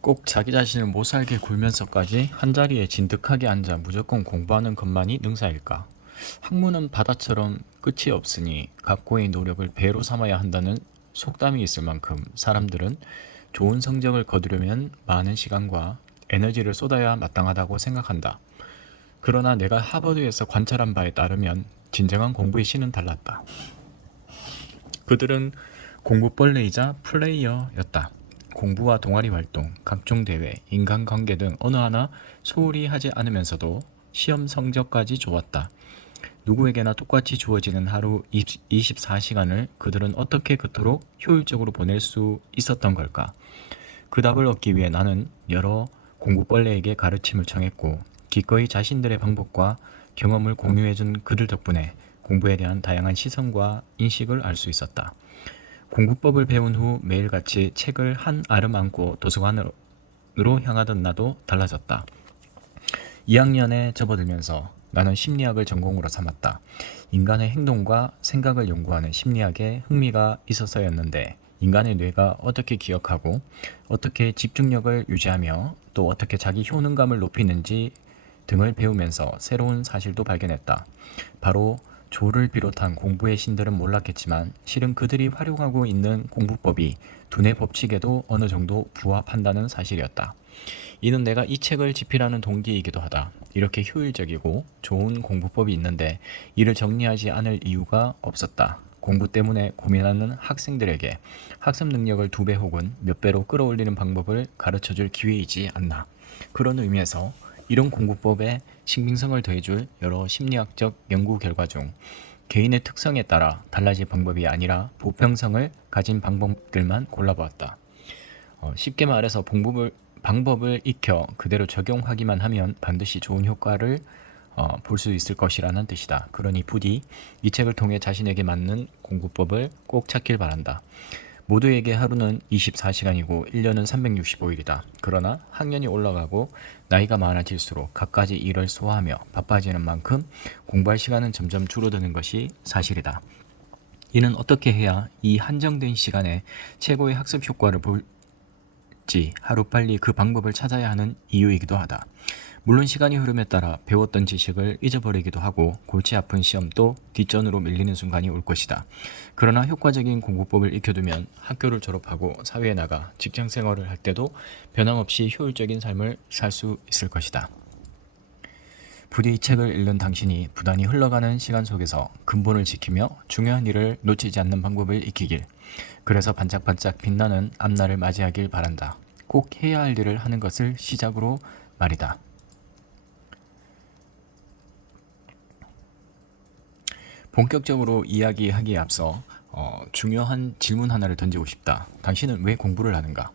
꼭 자기 자신을 못살게 굴면서까지 한자리에 진득하게 앉아 무조건 공부하는 것만이 능사일까? 학문은 바다처럼 끝이 없으니 각고의 노력을 배로 삼아야 한다는 속담이 있을 만큼 사람들은 좋은 성적을 거두려면 많은 시간과 에너지를 쏟아야 마땅하다고 생각한다. 그러나 내가 하버드에서 관찰한 바에 따르면 진정한 공부의 신은 달랐다. 그들은 공부벌레이자 플레이어였다. 공부와 동아리 활동, 각종 대회, 인간관계 등 어느 하나 소홀히 하지 않으면서도 시험 성적까지 좋았다. 누구에게나 똑같이 주어지는 하루 24시간을 그들은 어떻게 그토록 효율적으로 보낼 수 있었던 걸까? 그 답을 얻기 위해 나는 여러 공부벌레에게 가르침을 청했고, 기꺼이 자신들의 방법과 경험을 공유해준 그들 덕분에 공부에 대한 다양한 시선과 인식을 알 수 있었다. 공부법을 배운 후 매일같이 책을 한 알음 안고 도서관으로 향하던 나도 달라졌다. 2학년에 접어들면서 나는 심리학을 전공으로 삼았다. 인간의 행동과 생각을 연구하는 심리학에 흥미가 있어서였는데, 인간의 뇌가 어떻게 기억하고 어떻게 집중력을 유지하며 또 어떻게 자기 효능감을 높이는지 등을 배우면서 새로운 사실도 발견했다. 바로 조를 비롯한 공부의 신들은 몰랐겠지만 실은 그들이 활용하고 있는 공부법이 두뇌 법칙에도 어느 정도 부합한다는 사실이었다. 이는 내가 이 책을 집필하는 동기이기도 하다. 이렇게 효율적이고 좋은 공부법이 있는데 이를 정리하지 않을 이유가 없었다. 공부 때문에 고민하는 학생들에게 학습 능력을 2배 혹은 몇 배로 끌어올리는 방법을 가르쳐줄 기회이지 않나. 그런 의미에서 이런 공부법에 신빙성을 더해줄 여러 심리학적 연구 결과 중 개인의 특성에 따라 달라질 방법이 아니라 보편성을 가진 방법들만 골라보았다. 쉽게 말해서 방법을 익혀 그대로 적용하기만 하면 반드시 좋은 효과를 볼 수 있을 것이라는 뜻이다. 그러니 부디 이 책을 통해 자신에게 맞는 공부법을 꼭 찾길 바란다. 모두에게 하루는 24시간이고 1년은 365일이다. 그러나 학년이 올라가고 나이가 많아질수록 갖가지 일을 소화하며 바빠지는 만큼 공부할 시간은 점점 줄어드는 것이 사실이다. 이는 어떻게 해야 이 한정된 시간에 최고의 학습 효과를 볼지 하루빨리 그 방법을 찾아야 하는 이유이기도 하다. 물론 시간이 흐름에 따라 배웠던 지식을 잊어버리기도 하고 골치 아픈 시험도 뒷전으로 밀리는 순간이 올 것이다. 그러나 효과적인 공부법을 익혀두면 학교를 졸업하고 사회에 나가 직장 생활을 할 때도 변함없이 효율적인 삶을 살 수 있을 것이다. 부디 이 책을 읽는 당신이 부단히 흘러가는 시간 속에서 근본을 지키며 중요한 일을 놓치지 않는 방법을 익히길, 그래서 반짝반짝 빛나는 앞날을 맞이하길 바란다. 꼭 해야 할 일을 하는 것을 시작으로 말이다. 본격적으로 이야기하기에 앞서 중요한 질문 하나를 던지고 싶다. 당신은 왜 공부를 하는가?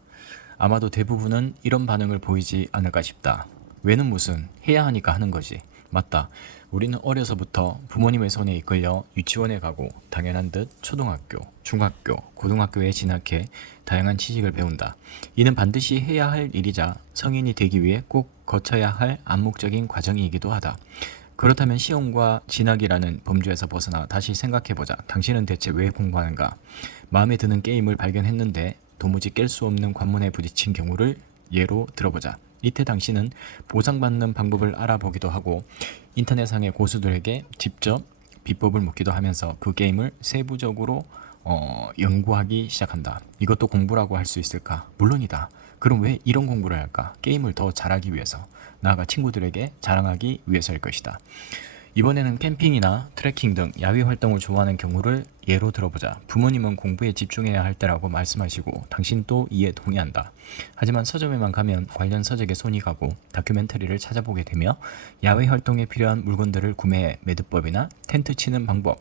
아마도 대부분은 이런 반응을 보이지 않을까 싶다. 왜는 무슨, 해야 하니까 하는 거지. 맞다. 우리는 어려서부터 부모님의 손에 이끌려 유치원에 가고 당연한 듯 초등학교, 중학교, 고등학교에 진학해 다양한 지식을 배운다. 이는 반드시 해야 할 일이자 성인이 되기 위해 꼭 거쳐야 할 암묵적인 과정이기도 하다. 그렇다면 시험과 진학이라는 범주에서 벗어나 다시 생각해보자. 당신은 대체 왜 공부하는가? 마음에 드는 게임을 발견했는데 도무지 깰 수 없는 관문에 부딪힌 경우를 예로 들어보자. 이때 당신은 보상받는 방법을 알아보기도 하고 인터넷상의 고수들에게 직접 비법을 묻기도 하면서 그 게임을 세부적으로 연구하기 시작한다. 이것도 공부라고 할 수 있을까? 물론이다. 그럼 왜 이런 공부를 할까? 게임을 더 잘하기 위해서, 나아가 친구들에게 자랑하기 위해서일 것이다. 이번에는 캠핑이나 트레킹 등 야외 활동을 좋아하는 경우를 예로 들어보자. 부모님은 공부에 집중해야 할 때라고 말씀하시고 당신도 이에 동의한다. 하지만 서점에만 가면 관련 서적에 손이 가고 다큐멘터리를 찾아보게 되며 야외 활동에 필요한 물건들을 구매해 매듭법이나 텐트 치는 방법,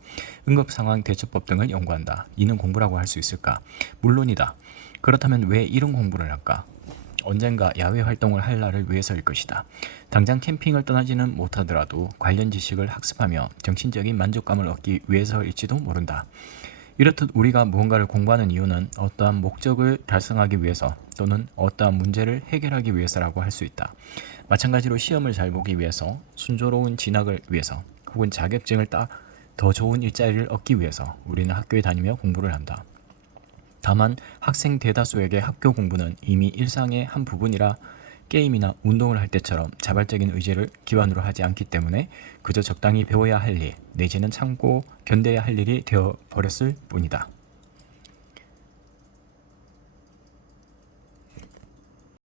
응급상황 대처법 등을 연구한다. 이는 공부라고 할 수 있을까? 물론이다. 그렇다면 왜 이런 공부를 할까? 언젠가 야외 활동을 할 날을 위해서일 것이다. 당장 캠핑을 떠나지는 못하더라도 관련 지식을 학습하며 정신적인 만족감을 얻기 위해서일지도 모른다. 이렇듯 우리가 무언가를 공부하는 이유는 어떠한 목적을 달성하기 위해서 또는 어떠한 문제를 해결하기 위해서라고 할 수 있다. 마찬가지로 시험을 잘 보기 위해서, 순조로운 진학을 위해서, 혹은 자격증을 따 더 좋은 일자리를 얻기 위해서 우리는 학교에 다니며 공부를 한다. 다만 학생 대다수에게 학교 공부는 이미 일상의 한 부분이라 게임이나 운동을 할 때처럼 자발적인 의지를 기반으로 하지 않기 때문에 그저 적당히 배워야 할 일, 내지는 참고 견뎌야 할 일이 되어 버렸을 뿐이다.